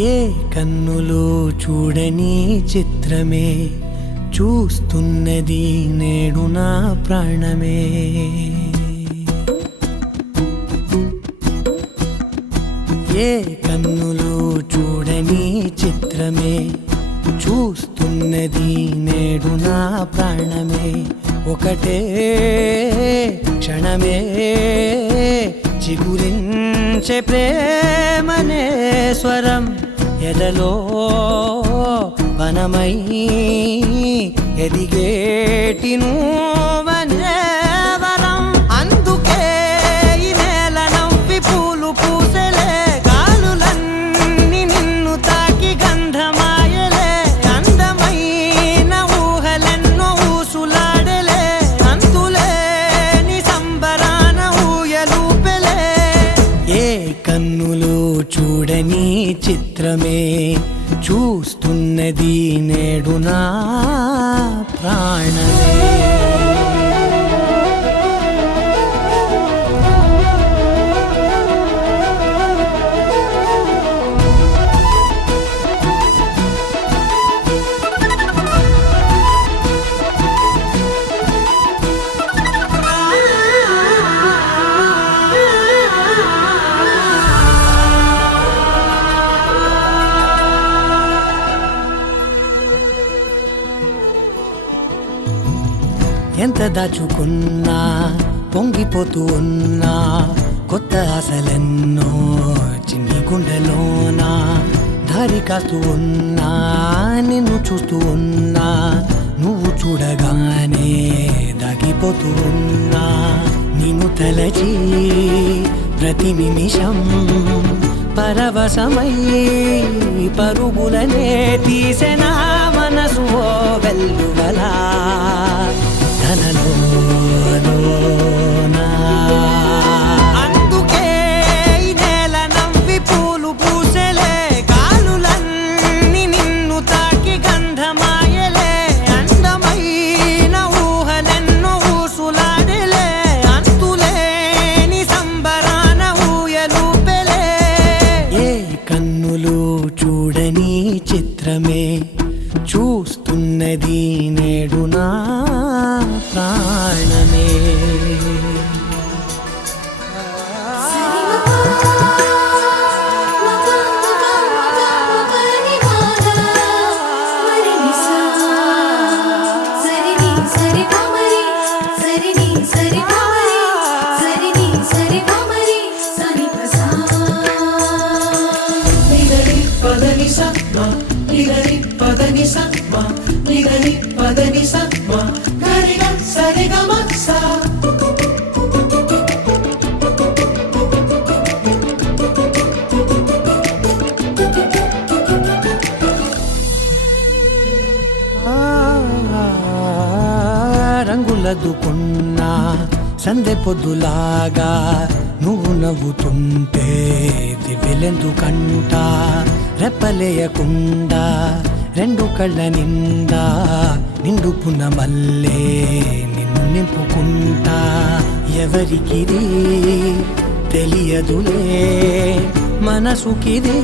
ఏ కన్నులు చూడని చిత్రమే చూస్తున్నది నేడు నా ప్రాణమే. ఏ కన్నులు చూడని చిత్రమే చూస్తున్నది నేడు నా ప్రాణమే. ఒకటే క్షణమే చిగురించే ప్రేమనే స్వరం ఎదలో వనమై ఎదిగేటి నువ్వనే వరం. అందుకే ఈ నేల నవ్వి పూలు పూసెలే, గాలులన్నీ నిన్ను తాకి గంధమాయలే. అందమైన ఊహలెన్నో ఊసులాడలే, అంతులేని సంబరాన ఊయలూపెలే. ఏ కన్నులు చూడని చిత్రమే చూస్తున్నది నేడు నా ప్రాణమే. ఎంత దాచుకున్నా పొంగిపోతూ ఉన్నా, కొత్త ఆశలెన్నో చిన్ని గుండెలోనా దారి కాస్తూ ఉన్నా. నిన్ను చూస్తూ ఉన్నా, నువ్వు చూడగానే దాగిపోతూ ఉన్నా. నిన్ను తలచి ప్రతి నిమిషం పరవశమై పరుగులనే తీసెనా మనసు ఓ వెల్లువలా ధనలోనా. అందుకే ఈ నేల నవ్వి పూలు పూసెలే, గాలులన్నీ నిన్ను తాకి గంధమాయలే. అందమైన ఊహలెన్నో ఊసులాడలే, అంతులేని సంబరాన ఊయలూపెలే. ఏ కన్నులు చూడని చిత్రమే చూస్తున్నది నేడు నా ప్రాణమే. రంగులదుకున్నా సందె పొద్దులాగా నువ్వు నవ్వుతుంటే దివ్వెలెందుకంట. రెప్పలేయకుండా రెండు కళ్ళ నిండా నిండుకున్న మల్లే నిన్ను నింపుకుంటా. ఎవరికిది తెలియదులే మనసుకిది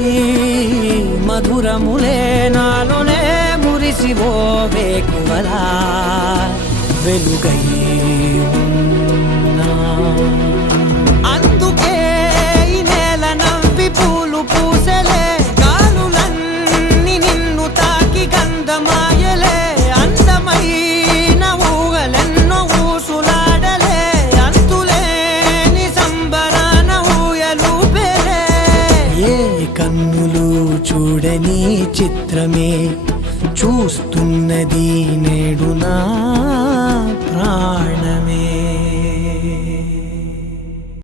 మధురములే, నాలోనే మురిసివో వేకువలా వెలుగై ఉన్నా. అందుకే ఈ నేల నవ్వి పూలు పూసెలే, గాలులన్నీ నిన్ను తాకి గంధమాయలే. అందమైన ఊహలెన్నో ఊసులాడలే, అంతులేని సంబరాన ఊయలూపెలే. ఏ కన్నులు చూడని చిత్రమే చూస్తున్నది నేడు నా ప్రాణమే.